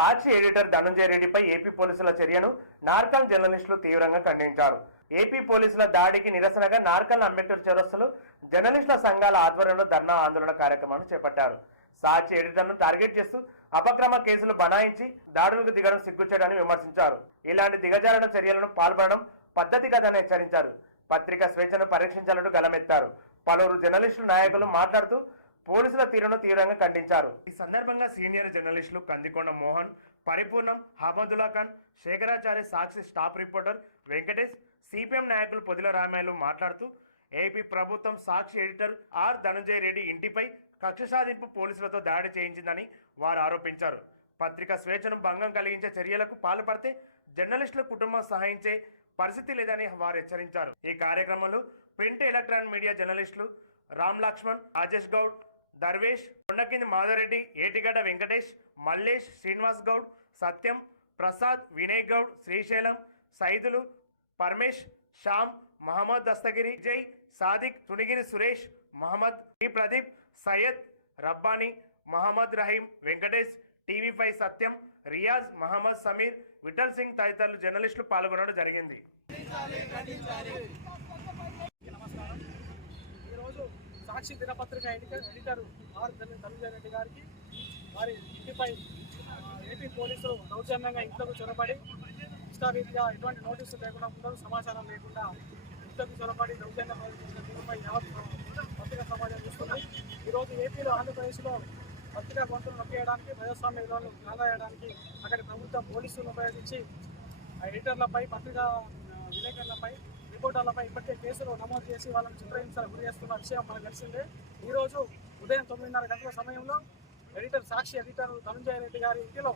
సాక్షి editor Dhananjaya రెడ్డిపై AP పోలీసుల చర్యను నార్కల్ జర్నలిస్టులు తీవ్రంగా ఖండించారు. ఏపీ పోలీసుల దాడికి నిరసనగా నార్కల్ అంబేద్కర్ చౌరస్తులు జర్నలిస్టుల సంఘాల ఆధ్వర్యంలో ధర్నా ఆందోళన కార్యక్రమాన్ని చేపట్టారు. సాక్షి ఎడిటర్ను టార్గెట్ చేస్తూ అపక్రమ కేసులు బనాయించి దాడులకు దిగడం సిగ్గుచేటని విమర్శించారు. ఇలాంటి దిగజారణ చర్యలను పాల్పడడం పద్ధతి కాదని హెచ్చరించారు. పత్రికా స్వేచ్ఛను పరీక్షించాలంటూ గలమెత్తారు. పలువురు జర్నలిస్టులు నాయకులు మాట్లాడుతూ పోలీసుల తీరును తీవ్రంగా ఖండించారు. ఈ సందర్భంగా సీనియర్ జర్నలిస్టులు Kandikonda Mohan Paripurnam Hamadullah Khan Shekharacharya Sakshi staff reporter Venkatesh CPM నాయకులు పొదిల రామాయలు మాట్లాడుతూ ఏపీ ప్రభుత్వం సాక్షి ఎడిటర్ ఆర్ ధనంజయ రెడ్డి ఇంటిపై కక్ష సాధింపు పోలీసులతో దాడి చేయించిందని వారు ఆరోపించారు. పత్రికా స్వేచ్ఛను భంగం కలిగించే చర్యలకు పాల్పడితే జర్నలిస్టుల కుటుంబం సహాయించే పరిస్థితి లేదని వారు హెచ్చరించారు. ఈ కార్యక్రమంలో ప్రింట్ ఎలక్ట్రానిక్ మీడియా జర్నలిస్టులు Ram Lakshman Rajesh Goud Darvesh Kondakindi Madhavareddy Etigadda Venkatesh Mallesh Srinivas Goud Satyam Prasad Vinay Goud Srisailam Saidulu Paramesh Shyam Mohammed Dastagiri Jai Sadiq Tunigiri Suresh Mohammed T Pradeep Syed Rabbani Mohammed Rahim Venkatesh TV five Satyam Riyaz Mohammed Sameer Vithal Singh తదితరులు జర్నలిస్టులు పాల్గొనడం జరిగింది నమస్కారం ఈరోజు సాక్షి దినపత్రిక ఎడిటర్ ఆర్ ధనంజయ రెడ్డి గారికి వారి ఇంటిపై ఏపీ పోలీసులు దౌర్జన్యంగా ఇంట్లోకి చొరబడి ఇష్టారీతిగా ఎటువంటి నోటీసులు లేకుండా ముందు సమాచారం లేకుండా ఇంట్లోకి చొరబడి దౌర్జన్య ప్రదర్శించిన తీరుపై యావత్ పత్రికా సమాజం చూస్తుంది ఈరోజు ఏపీలో ఆంధ్రప్రదేశ్లో పత్రికా గొంతులు నొక్కేయడానికి ప్రజాస్వామ్య విలువలు కాదాయడానికి అక్కడి ప్రభుత్వం పోలీసులను ఉపయోగించి ఆ ఎడిటర్లపై పత్రికా విలేకరులపై రిపోర్టర్లపై ఇప్పటికే కేసులు నమోదు చేసి వాళ్ళని చిత్రహింసలు గురి చేస్తున్న విషయం మనకు తెలిసిందే. ఈరోజు ఉదయం తొమ్మిదిన్నర గంటల సమయంలో ఎడిటర్ సాక్షి ఎడిటర్ ధనంజయ రెడ్డి గారి ఇంటిలో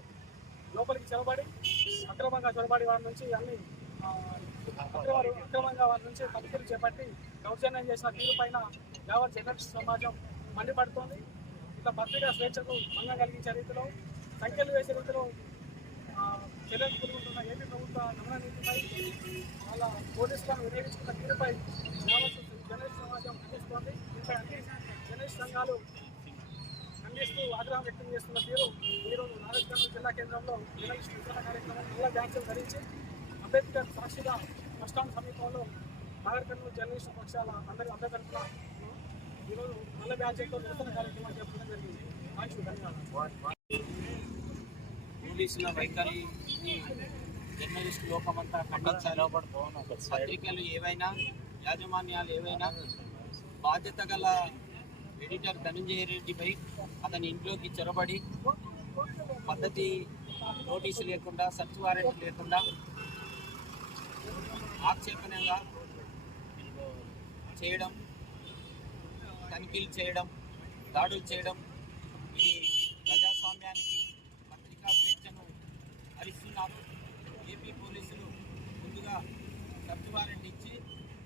లోపలికి చొరబడి అక్రమంగా చొరబడి వారి నుంచి అన్ని ఆ, అక్రమంగా వారి నుంచి తనిఖీలు చేపట్టి దౌర్జన్యం చేసిన తీరు పైన యావత్ జర్నలిస్ట్ సమాజం మండిపడుతోంది. ఇట్లా పత్రికా స్వేచ్ఛకు భంగం కలిగించే రీతిలో సంఖ్యలు వేసే రీతిలో చర్యలు తీసుకుంటున్న ఏపీ ప్రభుత్వ నమన నీతిపై వాళ్ళ పోలీసులను వినియోగించుకున్న తీరుపై జర్నలిస్ట్ సమాజం ఖండిస్తోంది ఇంకా అన్ని జర్నలిస్ట్ సంఘాలు ఖండిస్తూ ఆగ్రహం వ్యక్తం చేస్తున్న తీరు ఈరోజు నారాయణ జిల్లా కేంద్రంలో జర్నలిస్ట్ విస్తరణ కార్యక్రమం నల్ల బ్యాచ్లు ధరించి అంబేద్కర్ సాక్షిగా బస్టాండ్ సమీపంలో నాగరికర్నూలు జర్నలిస్ట్ పక్షాల అందరి అందరి తరఫున ఈరోజు నల్ల బ్యాచ్లతో నిరసన కార్యక్రమం చెప్పడం జరిగింది. ధన్యవాదాలు. పోలీసుల వైఖరి జర్నలిస్ట్ లోకమంతా ఖండించారు పత్రికలు ఏవైనా యాజమాన్యాలు ఏవైనా బాధ్యత గల ఎడిటర్ ధనంజయ రెడ్డిపై అతని ఇంట్లోకి చొరబడి పద్ధతి నోటీసు లేకుండా సర్చ్ వారెంట్ లేకుండా ఆక్షేపణంగా చేయడం తనిఖీలు చేయడం దాడులు చేయడం ఇది ప్రజాస్వామ్యానికి కాదు ఏపీ పోలీసులు ముందుగా సర్చ్ వారెంట్ ఇచ్చి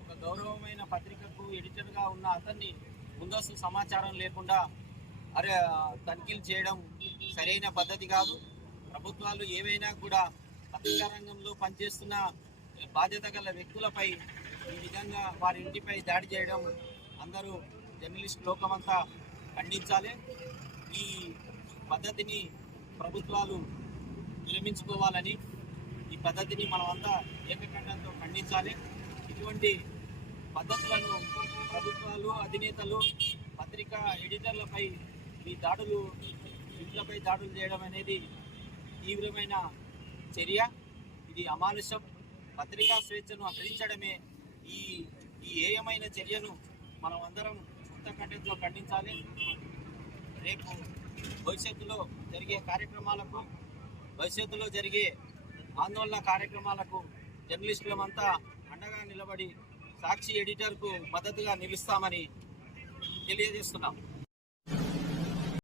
ఒక గౌరవమైన పత్రికకు ఎడిటర్గా ఉన్న అతన్ని ముందస్తు సమాచారం లేకుండా అరే తనిఖీలు చేయడం సరైన పద్ధతి కాదు. ప్రభుత్వాలు ఏవైనా కూడా పత్రికా రంగంలో పనిచేస్తున్న బాధ్యత గల వ్యక్తులపై ఈ విధంగా వారి ఇంటిపై దాడి చేయడం అందరూ జర్నలిస్ట్ లోకమంతా ఖండించాలి. ఈ పద్ధతిని ప్రభుత్వాలు విరమించుకోవాలని ఈ పద్ధతిని మనమంతా ఏకకంఠంతో ఖండించాలి. ఇటువంటి పద్ధతులను ప్రభుత్వాలు అధినేతలు పత్రికా ఎడిటర్లపై ఈ దాడులు ఇంట్లపై దాడులు చేయడం అనేది తీవ్రమైన చర్య. ఇది అమానుషం. పత్రికా స్వేచ్ఛను హరించడమే ఈ ఈ ఏయమైన చర్యను మనం అందరం కంటెంట్లో ఖండించాలి. రేపు భవిష్యత్తులో జరిగే కార్యక్రమాలకు భవిష్యత్తులో జరిగే ఆందోళన కార్యక్రమాలకు జర్నలిస్టులమంతా అండగా నిలబడి సాక్షి ఎడిటర్కు మద్దతుగా నిలుస్తామని తెలియజేస్తున్నాం.